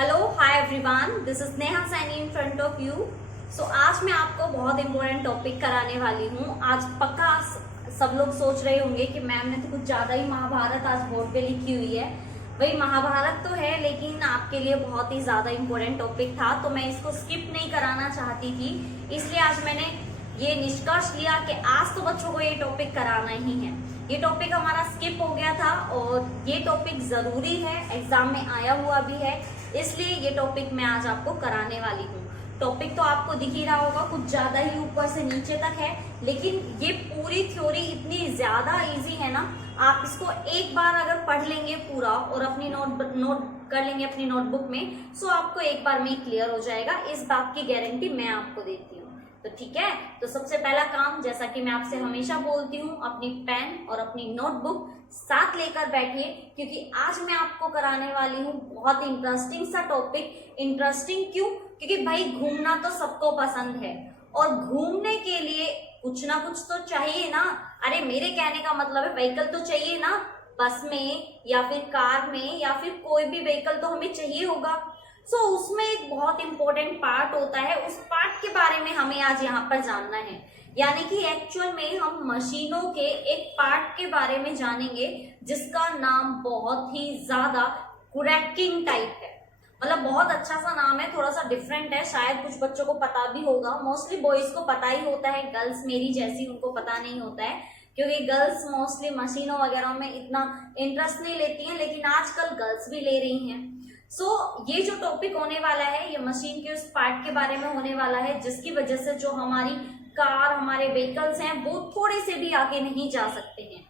Hello hi everyone, this is Neha Saini in front of you. So आज मैं आपको बहुत इंपॉर्टेंट टॉपिक कराने वाली हूँ। आज पक्का सब लोग सोच रहे होंगे कि मैम ने तो कुछ ज़्यादा ही महाभारत आज बोर्ड पे लिखी हुई है। वही महाभारत तो है, लेकिन आपके लिए बहुत ही ज़्यादा इंपॉर्टेंट टॉपिक था, तो मैं इसको स्किप नहीं कराना चाहती थी। इसलिए आज मैंने ये निष्कर्ष लिया कि आज तो बच्चों को ये टॉपिक कराना ही है। ये टॉपिक हमारा स्किप हो गया था और ये टॉपिक ज़रूरी है, एग्जाम में आया हुआ भी है, इसलिए ये टॉपिक मैं आज आपको कराने वाली हूँ। टॉपिक तो आपको दिख ही रहा होगा, कुछ ज़्यादा ही ऊपर से नीचे तक है, लेकिन ये पूरी थ्योरी इतनी ज़्यादा इजी है ना, आप इसको एक बार अगर पढ़ लेंगे पूरा और अपनी नोट कर लेंगे अपनी नोटबुक में, सो आपको एक बार में क्लियर हो जाएगा। इस बात की गारंटी मैं आपको देती हूँ। तो ठीक है, तो सबसे पहला काम, जैसा कि मैं आपसे हमेशा बोलती हूँ, अपनी पेन और अपनी नोटबुक साथ लेकर बैठिए, क्योंकि आज मैं आपको कराने वाली हूँ बहुत इंटरेस्टिंग सा टॉपिक। इंटरेस्टिंग क्यों? क्योंकि भाई घूमना तो सबको पसंद है और घूमने के लिए कुछ ना कुछ तो चाहिए ना। अरे मेरे कहने का मतलब है व्हीकल तो चाहिए ना, बस में या फिर कार में या फिर कोई भी व्हीकल तो हमें चाहिए होगा। सो उसमें एक बहुत इंपॉर्टेंट पार्ट होता है, उस पार्ट के बारे में हमें आज यहाँ पर जानना है। यानी कि एक्चुअल में हम मशीनों के एक पार्ट के बारे में जानेंगे जिसका नाम बहुत ही ज्यादा क्रैकिंग टाइप है। मतलब बहुत अच्छा सा नाम है, थोड़ा सा डिफरेंट है, शायद कुछ बच्चों को पता भी होगा। मोस्टली बॉयज को पता ही होता है, गर्ल्स मेरी जैसी उनको पता नहीं होता है, क्योंकि गर्ल्स मोस्टली मशीनों वगैरह में इतना इंटरेस्ट नहीं लेती हैं, लेकिन आजकल गर्ल्स भी ले रही हैं। ये जो टॉपिक होने वाला है, ये मशीन के उस पार्ट के बारे में होने वाला है जिसकी वजह से जो हमारी कार, हमारे व्हीकल्स हैं, वो थोड़े से भी आगे नहीं जा सकते हैं।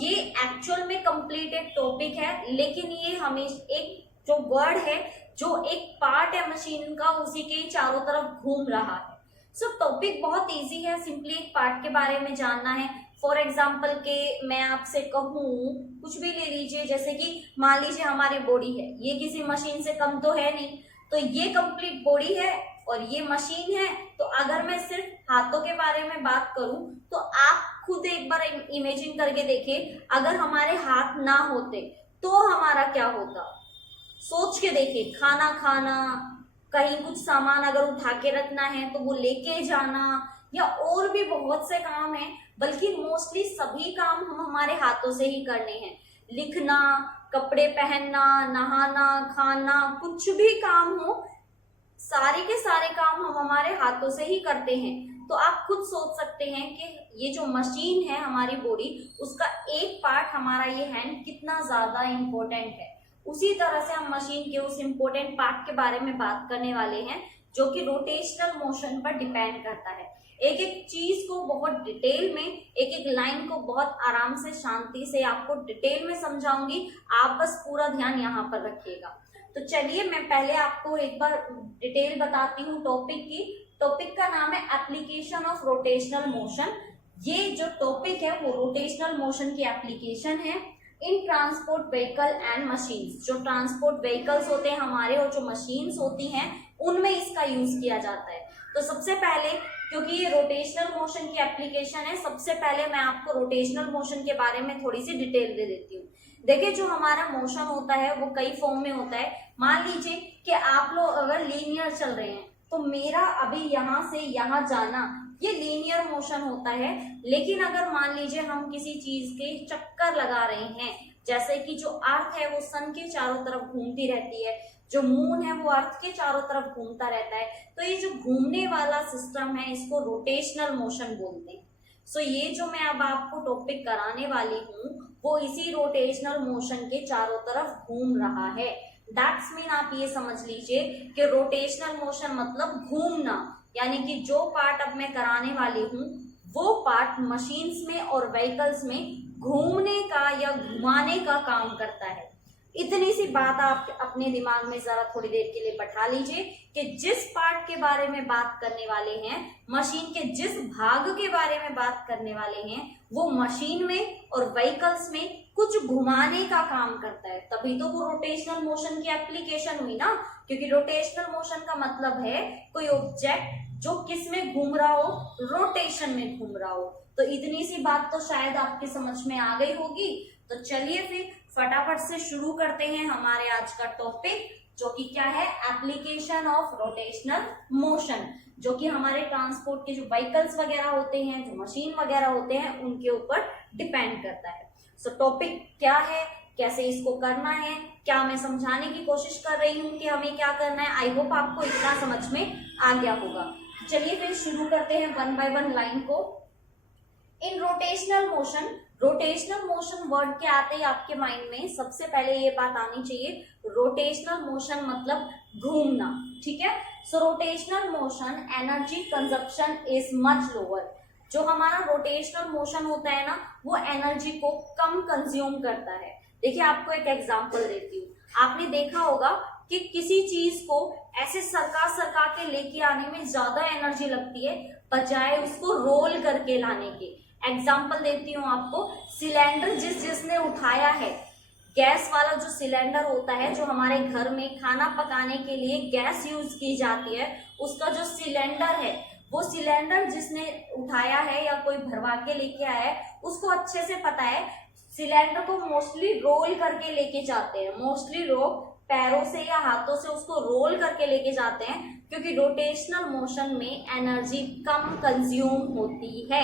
ये एक्चुअल में कंप्लीट एक टॉपिक है, लेकिन ये हमें एक जो वर्ड है, जो एक पार्ट है मशीन का, उसी के चारों तरफ घूम रहा है। टॉपिक बहुत इजी है, सिंपली एक पार्ट के बारे में जानना है। फॉर एग्जाम्पल के मैं आपसे कहूँ, कुछ भी ले लीजिए, जैसे कि मान लीजिए हमारी बॉडी है, ये किसी मशीन से कम तो है नहीं, तो ये कंप्लीट बॉडी है और ये मशीन है। तो अगर मैं सिर्फ हाथों के बारे में बात करूं, तो आप खुद एक बार इमेजिन करके देखिए, अगर हमारे हाथ ना होते तो हमारा क्या होता। सोच के देखिए, खाना खाना, कहीं कुछ सामान अगर उठा के रखना है तो वो लेके जाना, या और भी बहुत से काम हैं, बल्कि मोस्टली सभी काम हम हमारे हाथों से ही करने हैं। लिखना, कपड़े पहनना, नहाना, खाना, कुछ भी काम हो, सारे के सारे काम हम हमारे हाथों से ही करते हैं। तो आप खुद सोच सकते हैं कि ये जो मशीन है हमारी बॉडी, उसका एक पार्ट हमारा ये हैंड कितना ज्यादा इंपॉर्टेंट है। उसी तरह से हम मशीन के उस इंपॉर्टेंट पार्ट के बारे में बात करने वाले हैं, जो कि रोटेशनल मोशन पर डिपेंड करता है। एक एक चीज को बहुत डिटेल में, एक एक लाइन को बहुत आराम से, शांति से आपको डिटेल में समझाऊंगी, आप बस पूरा ध्यान यहाँ पर रखिएगा। तो चलिए मैं पहले आपको एक बार डिटेल बताती हूँ टॉपिक की। टॉपिक का नाम है एप्लीकेशन ऑफ रोटेशनल मोशन। ये जो टॉपिक है वो रोटेशनल मोशन की एप्लीकेशन है इन ट्रांसपोर्ट व्हीकल एंड मशीन्स। जो ट्रांसपोर्ट व्हीकल्स होते हैं हमारे और जो मशीन्स होती हैं, उनमें इसका यूज किया जाता है। तो सबसे पहले, क्योंकि ये रोटेशनल मोशन की एप्लीकेशन है, सबसे पहले मैं आपको रोटेशनल मोशन के बारे में थोड़ी सी डिटेल दे देती हूँ। देखिए, जो हमारा मोशन होता है वो कई फॉर्म में होता है। मान लीजिए कि आप लोग अगर लीनियर चल रहे हैं, तो मेरा अभी यहाँ से यहाँ जाना, ये लीनियर मोशन होता है। लेकिन अगर मान लीजिए हम किसी चीज के चक्कर लगा रहे हैं, जैसे कि जो अर्थ है वो सन के चारों तरफ घूमती रहती है, जो मून है वो अर्थ के चारों तरफ घूमता रहता है, तो ये जो घूमने वाला सिस्टम है, इसको रोटेशनल मोशन बोलते हैं। ये जो मैं अब आपको टॉपिक कराने वाली हूँ, वो इसी रोटेशनल मोशन के चारों तरफ घूम रहा है। दैट्स मीन आप ये समझ लीजिए कि रोटेशनल मोशन मतलब घूमना, यानी कि जो पार्ट अब मैं कराने वाली हूँ, वो पार्ट मशीन्स में और व्हीकल्स में घूमने का या घुमाने का काम करता है। इतनी सी बात आप अपने दिमाग में जरा थोड़ी देर के लिए बैठा लीजिए कि जिस पार्ट के बारे में बात करने वाले हैं, मशीन के जिस भाग के बारे में बात करने वाले हैं, वो मशीन में और व्हीकल्स में कुछ घुमाने का काम करता है। तभी तो वो रोटेशनल मोशन की एप्लीकेशन हुई ना, क्योंकि रोटेशनल मोशन का मतलब है कोई ऑब्जेक्ट जो किस में घूम रहा हो, रोटेशन में घूम रहा हो। तो इतनी सी बात तो शायद आपकी समझ में आ गई होगी। तो चलिए फिर फटाफट से शुरू करते हैं हमारे आज का टॉपिक, जो कि क्या है, एप्लीकेशन ऑफ रोटेशनल मोशन, जो कि हमारे ट्रांसपोर्ट के जो व्हीकल्स वगैरह होते हैं, जो मशीन वगैरह होते हैं, उनके ऊपर डिपेंड करता है। सो टॉपिक क्या है, कैसे इसको करना है, क्या मैं समझाने की कोशिश कर रही हूँ कि हमें क्या करना है, आई होप आपको इतना समझ में आ गया होगा। चलिए फिर शुरू करते हैं वन बाय वन लाइन को। इन रोटेशनल मोशन वर्ड के आते ही आपके माइंड में सबसे पहले ये बात आनी चाहिए, रोटेशनल मोशन मतलब घूमना, ठीक है। So rotational motion energy consumption is much lower. जो हमारा रोटेशनल मोशन होता है ना, वो एनर्जी को कम कंज्यूम करता है। देखिए आपको एक एग्जांपल देती हूँ, आपने देखा होगा कि किसी चीज को ऐसे सरका के लेके आने में ज्यादा एनर्जी लगती है बजाय उसको रोल करके लाने के। एग्जांपल देती हूँ आपको, सिलेंडर जिसने उठाया है, गैस वाला जो सिलेंडर होता है, जो हमारे घर में खाना पकाने के लिए गैस यूज की जाती है, उसका जो सिलेंडर है, वो सिलेंडर जिसने उठाया है या कोई भरवा के लेके आया है, उसको अच्छे से पता है सिलेंडर को मोस्टली रोल करके लेके जाते हैं, मोस्टली लोग पैरों से या हाथों से उसको रोल करके लेके जाते हैं, क्योंकि रोटेशनल मोशन में एनर्जी कम कंज्यूम होती है,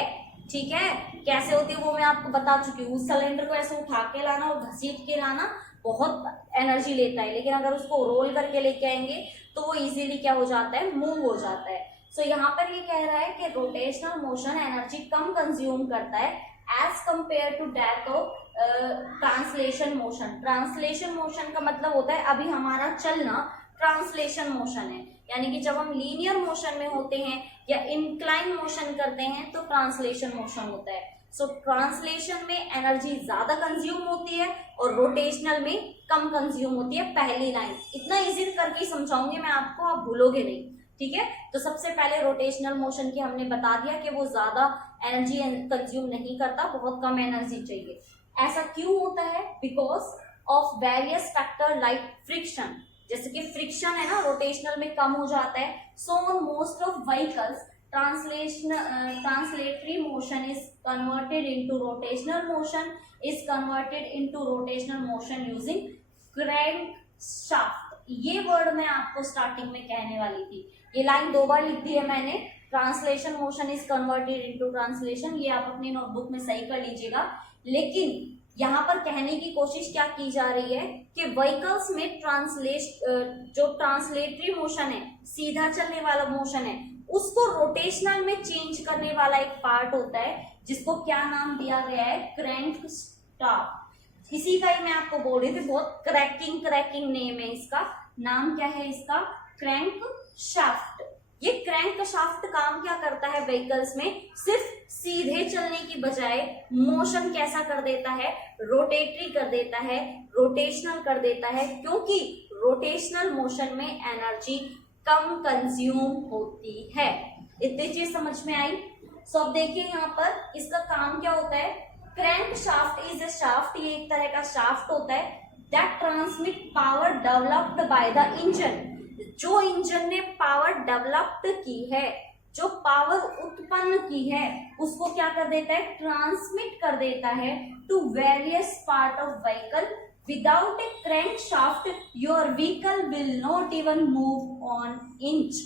ठीक है। कैसे होती है वो मैं आपको बता चुकी हूँ। उस सिलेंडर को ऐसे उठा के लाना और घसीट के लाना बहुत एनर्जी लेता है, लेकिन अगर उसको रोल करके लेके आएंगे तो वो इजीली क्या हो जाता है, मूव हो जाता है। सो यहाँ पर ये कह रहा है कि रोटेशनल मोशन एनर्जी कम कंज्यूम करता है as compare to that of translation motion. Translation motion का मतलब होता है अभी हमारा चलना ट्रांसलेशन मोशन है, यानी कि जब हम लीनियर मोशन में होते हैं या इंक्लाइन मोशन करते हैं तो ट्रांसलेशन मोशन होता है। सो ट्रांसलेशन में एनर्जी ज्यादा कंज्यूम होती है और रोटेशनल में कम कंज्यूम होती है। पहली लाइन इतना इजी करके समझाऊंगी मैं आपको, आप भूलोगे नहीं, ठीक है। तो सबसे पहले रोटेशनल मोशन की हमने बता दिया कि वो ज्यादा एनर्जी कंज्यूम नहीं करता, बहुत कम एनर्जी चाहिए। ऐसा क्यों होता है, because of various factor like friction, जैसे कि फ्रिक्शन है ना, रोटेशनल में कम हो जाता है। So on most of vehicles translatory motion is converted into rotational motion, is converted into rotational motion using crankshaft. ये वर्ड मैं आपको स्टार्टिंग में कहने वाली थी, ये लाइन 2 बार लिख दी है मैंने। Translation motion is converted into translation, ये आप अपनी नोटबुक में सही कर लीजिएगा। लेकिन यहाँ पर कहने की कोशिश क्या की जा रही है कि व्हीकल्स में जो ट्रांसलेटरी मोशन है, सीधा चलने वाला मोशन है, उसको रोटेशनल में चेंज करने वाला एक पार्ट होता है, जिसको क्या नाम दिया गया है, क्रैंकशाफ्ट। इसी का ही मैं आपको बोल रही थी, बहुत क्रैकिंग नेम है इसका, नाम क्या है इसका, क्रैंकशाफ्ट। ये क्रैंकशाफ्ट काम क्या करता है व्हीकल्स में, सिर्फ सीधे चलने की बजाय मोशन कैसा कर देता है, रोटेटरी कर देता है, रोटेशनल कर देता है, क्योंकि रोटेशनल मोशन में एनर्जी कम कंज्यूम होती है। इतनी चीज समझ में आई। सो अब देखिए यहाँ पर इसका काम क्या होता है, क्रैंकशाफ्ट इज अ शाफ्ट, ये एक तरह का शाफ्ट होता है that transmit power developed by the engine. जो इंजन ने पावर डेवलप्ड की है, जो पावर उत्पन्न की है, उसको क्या कर देता है, ट्रांसमिट कर देता है to various part of vehicle. Without a crankshaft your vehicle will not even move on inch.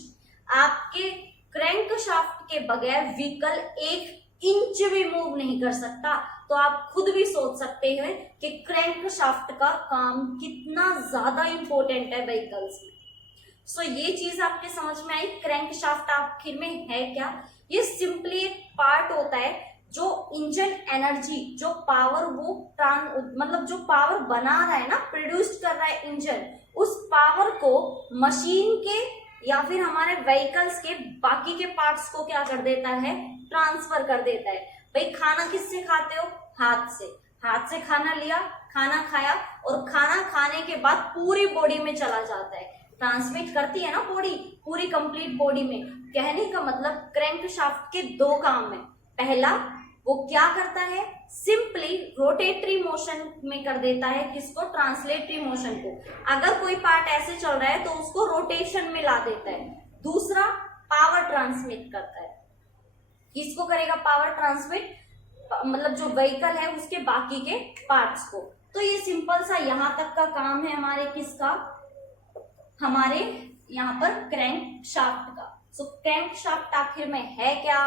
आपके क्रैंकशाफ्ट के बगैर व्हीकल 1 इंच भी मूव नहीं कर सकता। तो आप खुद भी सोच सकते हैं कि क्रैंकशाफ्ट का काम कितना ज्यादा इंपॉर्टेंट है व्हीकल्स में। सो ये चीज आपके समझ में आई। क्रैंकशाफ्ट आखिर में है क्या, ये सिंपली एक पार्ट होता है जो इंजन एनर्जी, जो पावर वो मतलब जो पावर बना रहा है ना, प्रोड्यूस कर रहा है इंजन, उस पावर को मशीन के या फिर हमारे व्हीकल्स के बाकी के पार्ट्स को क्या कर देता है, ट्रांसफर कर देता है। भाई खाना किससे खाते हो, हाथ से। हाथ से खाना लिया, खाना खाया, और खाना खाने के बाद पूरी बॉडी में चला जाता है, ट्रांसमिट करती है ना बॉडी, पूरी कंप्लीट बॉडी में। कहने का मतलब क्रैंकशाफ्ट के 2 काम है। पहला, वो क्या करता है, सिंपली रोटेटरी मोशन में कर देता है, किसको, ट्रांसलेटरी मोशन को। अगर कोई पार्ट ऐसे चल रहा है तो उसको रोटेशन में ला देता है। दूसरा, पावर ट्रांसमिट करता है। किसको करेगा पावर ट्रांसमिट, मतलब जो व्हीकल है उसके बाकी के पार्ट्स को। तो ये सिंपल सा यहाँ तक का काम है हमारे किसका, हमारे यहाँ पर क्रैंक शाफ्ट का। सो क्रैंक शाफ्ट आखिर में है क्या,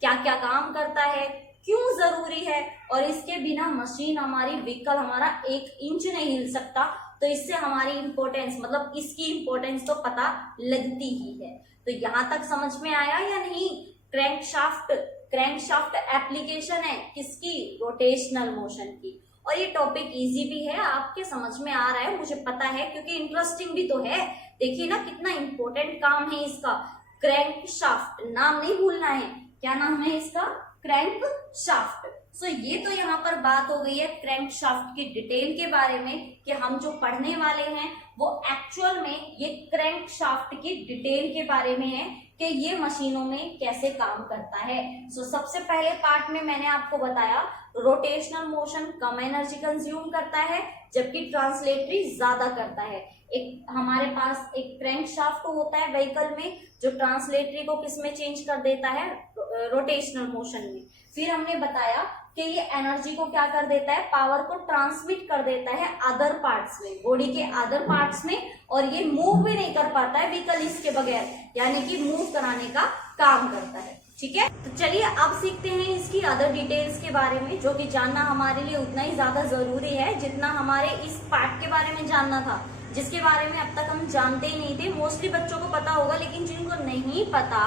क्या क्या काम करता है, क्यों जरूरी है, और इसके बिना मशीन हमारी, व्हीकल हमारा 1 इंच नहीं हिल सकता। तो इससे हमारी इंपॉर्टेंस, मतलब इसकी इंपॉर्टेंस तो पता लगती ही है। तो यहाँ तक समझ में आया या नहीं? क्रैंक शाफ्ट एप्लीकेशन है किसकी? रोटेशनल मोशन की। और ये टॉपिक इजी भी है, आपके समझ में आ रहा है मुझे पता है, क्योंकि इंटरेस्टिंग भी तो है। देखिए ना कितना इंपॉर्टेंट काम है इसका। क्रैंक शाफ्ट, नाम नहीं भूलना है। क्या नाम है इसका? Crank shaft. सो ये तो यहाँ पर बात हो गई है क्रैंक शाफ्ट की डिटेल के बारे में, कि हम जो पढ़ने वाले हैं वो एक्चुअल में ये क्रैंक शाफ्ट की डिटेल के बारे में है कि ये मशीनों में कैसे काम करता है। सो सबसे पहले पार्ट में मैंने आपको बताया रोटेशनल मोशन कम एनर्जी कंज्यूम करता है, जबकि ट्रांसलेटरी ज्यादा करता है। एक हमारे पास एक क्रैंक शाफ्ट होता है व्हीकल में, जो ट्रांसलेटरी को किस में चेंज कर देता है? रोटेशनल मोशन में। फिर हमने बताया कि ये एनर्जी को क्या कर देता है? पावर को ट्रांसमिट कर देता है अदर पार्ट्स में, बॉडी के अदर पार्ट्स में, और ये मूव भी नहीं कर पाता है व्हीकल इसके बगैर, यानी कि मूव कराने का काम करता है। ठीक है, तो चलिए अब सीखते हैं इसकी अदर डिटेल्स के बारे में, जो कि जानना हमारे लिए उतना ही ज्यादा जरूरी है जितना हमारे इस पार्ट के बारे में जानना था, जिसके बारे में अब तक हम जानते ही नहीं थे। मोस्टली बच्चों को पता होगा, लेकिन जिनको नहीं पता,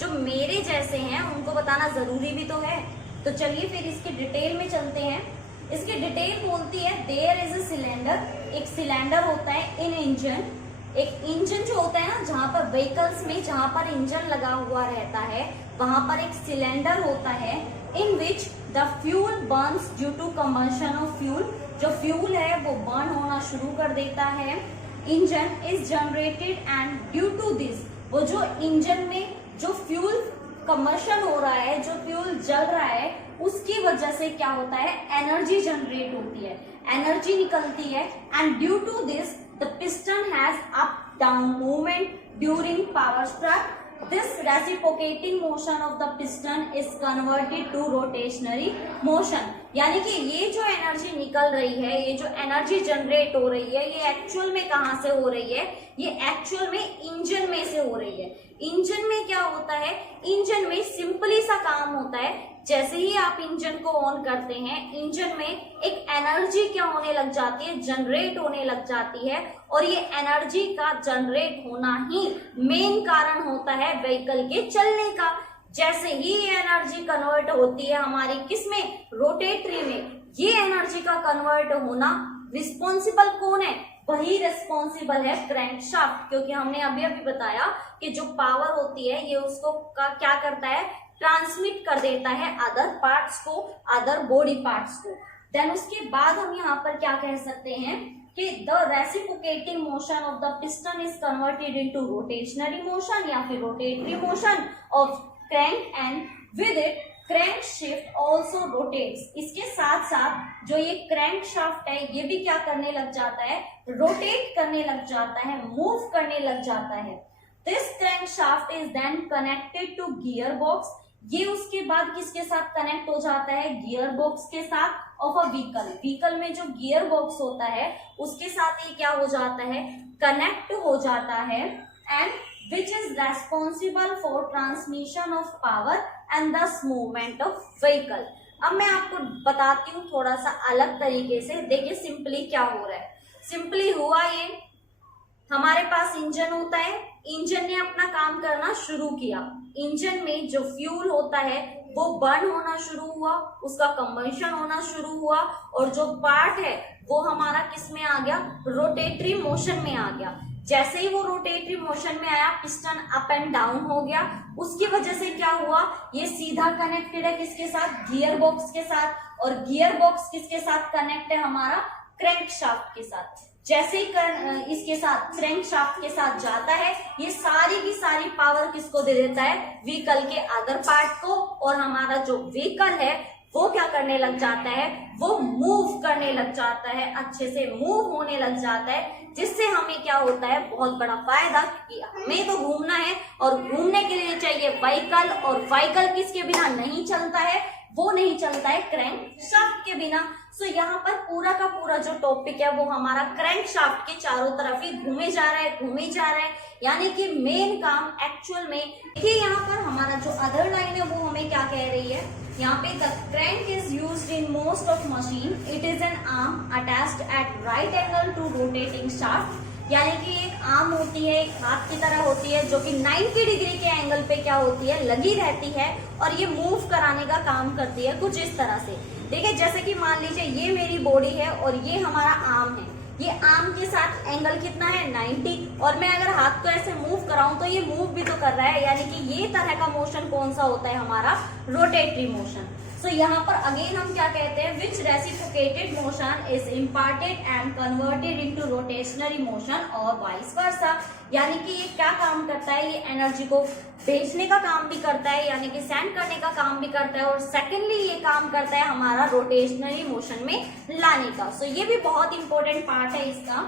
जो मेरे जैसे हैं, उनको बताना जरूरी भी तो है। तो चलिए फिर इसके डिटेल में चलते हैं। इसकी डिटेल बोलती है देयर इज अ सिलेंडर, एक सिलेंडर होता है इन इंजन। एक इंजन जो होता है ना, जहां पर व्हीकल्स में जहां पर इंजन लगा हुआ रहता है, वहां पर एक सिलेंडर होता है in which the fuel burns due to combustion of fuel. जो फ्यूल है वो बर्न होना शुरू कर देता है। Engine is generated and due to this, वो जो इंजन में जो फ्यूल कंबशन हो रहा है, जो फ्यूल जल रहा है, उसकी वजह से क्या होता है? एनर्जी जनरेट होती है, एनर्जी निकलती है। And due to this the piston has up down movement during power stroke. This reciprocating motion of the piston is converted to rotationary motion। यानी कि ये जो एनर्जी निकल रही है, ये जो एनर्जी जनरेट हो रही है, ये एक्चुअल में कहाँ से हो रही है? ये एक्चुअल में इंजन में से हो रही है। इंजन में क्या होता है? इंजन में सिंपली सा काम होता है, जैसे ही आप इंजन को ऑन करते हैं, इंजन में एक एनर्जी क्या होने लग जाती है? जनरेट होने लग जाती है। और ये एनर्जी का जनरेट होना ही मेन कारण होता है व्हीकल के चलने का। जैसे ही ये एनर्जी कन्वर्ट होती है हमारी किसमें? रोटेटरी में। ये एनर्जी का कन्वर्ट होना रिस्पॉन्सिबल कौन है? वही रिस्पॉन्सिबल है क्रैंक शाफ्ट, क्योंकि हमने अभी अभी बताया कि जो पावर होती है ये उसको क्या करता है? ट्रांसमिट कर देता है अदर पार्ट्स को, अदर बॉडी पार्ट्स को। देन उसके बाद हम यहाँ पर क्या कह सकते हैं कि the reciprocating motion of the piston is converted into rotationary motion या फिर rotatory motion of crank, and with it crank shaft also rotates. इसके साथ साथ जो ये क्रैंक शाफ्ट है ये भी क्या करने लग जाता है? रोटेट करने लग जाता है, मूव करने लग जाता है। This crank shaft is then connected to gear box. ये उसके बाद किसके साथ कनेक्ट हो जाता है? गियर बॉक्स के साथ ऑफ अ व्हीकल। व्हीकल में जो गियर बॉक्स होता है उसके साथ ये क्या हो जाता है? कनेक्ट हो जाता है। And which is responsible for transmission of power and दस मूवमेंट ऑफ व्हीकल। अब मैं आपको बताती हूँ थोड़ा सा अलग तरीके से। देखिए सिंपली क्या हो रहा है। सिंपली हुआ ये, हमारे पास इंजन होता है, इंजन ने अपना काम करना शुरू किया। इंजन में जो फ्यूल होता है वो बर्न होना शुरू हुआ, उसका कंबशन होना शुरू हुआ, और जो पार्ट है वो हमारा किस में आ गया? रोटेटरी मोशन में आ गया। जैसे ही वो रोटेटरी मोशन में आया, पिस्टन अप एंड डाउन हो गया। उसकी वजह से क्या हुआ? ये सीधा कनेक्टेड है किसके साथ? गियर बॉक्स के साथ। और गियर बॉक्स किसके साथ कनेक्ट है? हमारा क्रैंक शाफ्ट के साथ। जैसे ही इसके साथ क्रैंक शाफ्ट के साथ जाता है, ये सारी की सारी पावर किसको दे देता है? व्हीकल के अदर पार्ट को। और हमारा जो व्हीकल है वो क्या करने लग जाता है? वो मूव करने लग जाता है, अच्छे से मूव होने लग जाता है, जिससे हमें क्या होता है? बहुत बड़ा फायदा कि हमें तो घूमना है, और घूमने के लिए चाहिए व्हीकल, और व्हीकल किसके बिना नहीं चलता है? वो नहीं चलता है क्रैंक शाफ्ट के बिना। सो यहाँ पर पूरा का पूरा जो टॉपिक है वो हमारा क्रैंक शाफ्ट के चारों तरफ ही घूमे जा रहा है, यानी कि मेन काम एक्चुअल में। देखिए यहाँ पर हमारा जो अदर लाइन है वो हमें क्या कह रही है, यहाँ पे the crank is used in most of machine, it is an arm attached at right angle to rotating shaft, यानी कि एक आर्म होती है, एक हाथ की तरह होती है जो कि 90 डिग्री के एंगल पे क्या होती है, लगी रहती है और ये मूव कराने का काम करती है कुछ इस तरह से। देखिए जैसे कि मान लीजिए ये मेरी बॉडी है और ये हमारा आर्म है, ये आर्म के साथ एंगल कितना है 90, और मैं अगर हाथ को ऐसे मूव कराऊं तो ये मूव भी तो कर रहा है, यानी कि ये तरह का मोशन कौन सा होता है हमारा, रोटेटरी मोशन। सो यहाँ पर अगेन हम क्या कहते हैं, which reciprocated motion is imparted and converted into rotationary motion और वाइस वर्सा, यानी कि ये क्या काम करता है, ये एनर्जी को भेजने का काम भी करता है, यानी कि सेंड करने का काम भी करता है, और सेकेंडली ये काम करता है हमारा रोटेशनरी मोशन में लाने का। सो ये भी बहुत इंपॉर्टेंट पार्ट है इसका।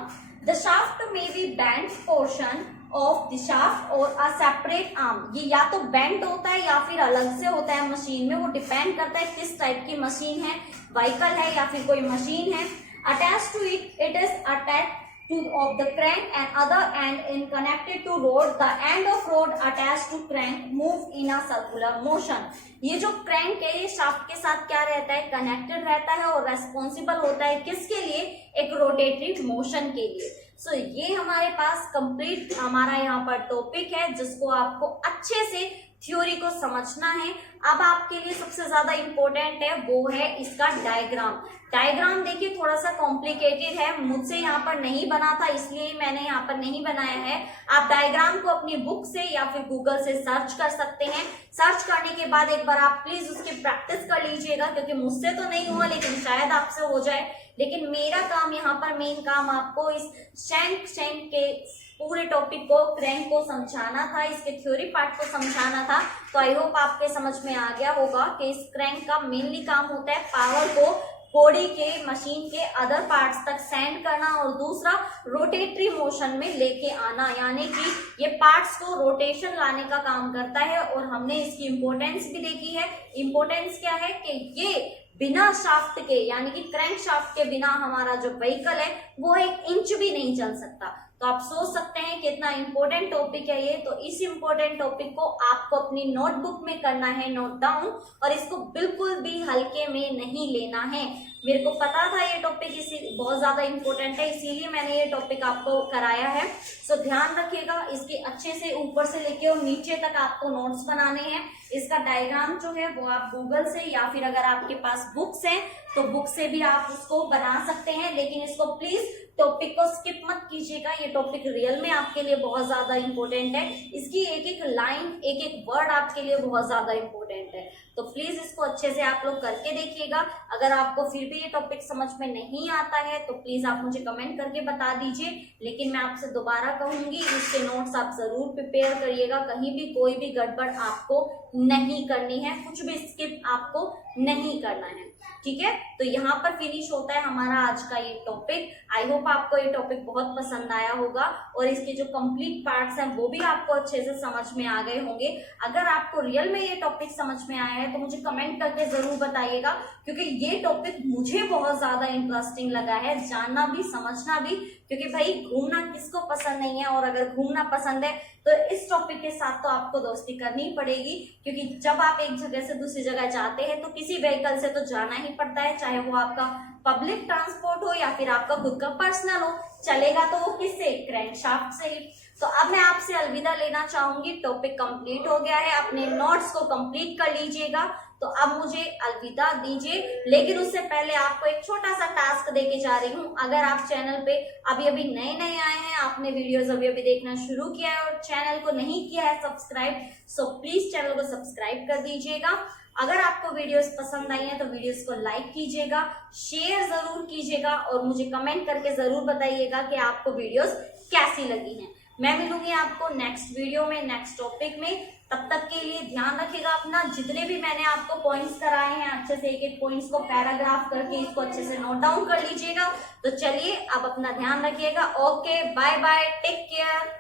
द शाफ्ट में be bent portion of the shaft और अ सेपरेट आर्म, ये या तो बेंट होता है या फिर अलग से होता है मशीन में, वो डिपेंड करता है किस टाइप की मशीन है, व्हीकल है या फिर कोई मशीन है। Attach to it is attach to of the crank and other end in connected to rod, the end of rod attached to crank move in a circular motion। ये जो crank है ये shaft के साथ क्या रहता है, कनेक्टेड रहता है और रेस्पॉन्सिबल होता है किसके लिए, एक रोटेटरी मोशन के लिए। सो ये हमारे पास कंप्लीट हमारा यहाँ पर टॉपिक है जिसको आपको अच्छे से थ्योरी को समझना है। अब आपके लिए सबसे ज्यादा इंपॉर्टेंट है वो है इसका डायग्राम। डायग्राम देखिए थोड़ा सा कॉम्प्लिकेटेड है, मुझसे यहाँ पर नहीं बना था इसलिए मैंने यहाँ पर नहीं बनाया है। आप डायग्राम को अपनी बुक से या फिर गूगल से सर्च कर सकते हैं। सर्च करने के बाद एक बार आप प्लीज उसकी प्रैक्टिस कर लीजिएगा, क्योंकि मुझसे तो नहीं हुआ लेकिन शायद आपसे हो जाए। लेकिन मेरा काम यहाँ पर मेन काम आपको इस शैंक के पूरे टॉपिक को, क्रैंक को समझाना था, इसके थ्योरी पार्ट को समझाना था। तो आई होप आपके समझ में आ गया होगा कि इस क्रैंक का मेनली काम होता है पावर को बॉडी के, मशीन के अदर पार्ट्स तक सेंड करना, और दूसरा रोटेटरी मोशन में लेके आना, यानी कि ये पार्ट्स को रोटेशन लाने का काम करता है। और हमने इसकी इंपॉर्टेंस भी देखी है। इंपॉर्टेंस क्या है कि ये बिना शाफ्ट के, यानी कि क्रैंक शाफ्ट के बिना हमारा जो व्हीकल है वो 1 इंच भी नहीं चल सकता। तो आप सोच सकते हैं कितना इंपॉर्टेंट टॉपिक है ये। तो इस इंपॉर्टेंट टॉपिक को आपको अपनी नोटबुक में करना है नोट डाउन, और इसको बिल्कुल भी हल्के में नहीं लेना है। मेरे को पता था ये टॉपिक इसी बहुत ज्यादा इंपॉर्टेंट है, इसीलिए मैंने ये टॉपिक आपको कराया है। सो ध्यान रखिएगा, इसके अच्छे से ऊपर से लेके और नीचे तक आपको नोट्स बनाने हैं। इसका डायग्राम जो है वो आप गूगल से या फिर अगर आपके पास बुक्स हैं तो बुक से भी आप उसको बना सकते हैं। लेकिन इसको प्लीज टॉपिक को स्किप मत कीजिएगा, ये टॉपिक रियल में आपके लिए बहुत ज्यादा इंपॉर्टेंट है। इसकी एक एक लाइन, एक एक वर्ड आपके लिए बहुत ज्यादा इंपॉर्टेंट है। तो प्लीज इसको अच्छे से आप लोग करके देखिएगा। अगर आपको फिर भी ये टॉपिक समझ में नहीं आता है तो प्लीज आप मुझे कमेंट करके बता दीजिए। लेकिन मैं आपसे दोबारा कहूंगी, इसके नोट्स आप जरूर प्रिपेयर करिएगा। कहीं भी कोई भी गड़बड़ आपको नहीं करनी है, कुछ भी स्किप आपको नहीं करना है, ठीक है। तो यहाँ पर फिनिश होता है हमारा आज का ये टॉपिक। आई होप आपको ये टॉपिक बहुत पसंद आया होगा और इसके जो कंप्लीट पार्ट्स हैं वो भी आपको अच्छे से समझ में आ गए होंगे। अगर आपको रियल में ये टॉपिक समझ में आया है तो मुझे कमेंट करके जरूर बताइएगा, क्योंकि ये टॉपिक मुझे बहुत ज्यादा इंटरेस्टिंग लगा है, जानना भी समझना भी। क्योंकि भाई घूमना किसको पसंद नहीं है, और अगर घूमना पसंद है तो इस टॉपिक के साथ तो आपको दोस्ती करनी पड़ेगी। क्योंकि जब आप एक जगह से दूसरी जगह जाते हैं तो किसी व्हीकल से तो जाना ही पड़ता है, चाहे वो आपका पब्लिक ट्रांसपोर्ट हो या फिर आपका खुद का पर्सनल हो। चलेगा तो वो किससे, क्रैंकशाफ्ट से ही। तो अब मैं आपसे अलविदा लेना चाहूंगी, टॉपिक कंप्लीट हो गया है। अपने नोट्स को कंप्लीट कर लीजिएगा। तो अब मुझे अलविदा दीजिए, लेकिन उससे पहले आपको एक छोटा सा टास्क देके जा रही हूँ। अगर आप चैनल पे अभी अभी नए आए हैं, आपने वीडियोस अभी अभी देखना शुरू किया है और चैनल को नहीं किया है सब्सक्राइब, सो प्लीज चैनल को सब्सक्राइब कर दीजिएगा। अगर आपको वीडियोस पसंद आई हैं तो वीडियोस को लाइक कीजिएगा, शेयर जरूर कीजिएगा और मुझे कमेंट करके जरूर बताइएगा कि आपको वीडियोस कैसी लगी हैं। मैं मिलूंगी आपको नेक्स्ट वीडियो में, नेक्स्ट टॉपिक में। तब तक के लिए ध्यान रखिएगा अपना। जितने भी मैंने आपको पॉइंट्स कराए हैं, अच्छे से एक एक पॉइंट्स को पैराग्राफ करके इसको अच्छे से नोट डाउन कर लीजिएगा। तो चलिए अब अपना ध्यान रखिएगा। Okay, bye bye, take care.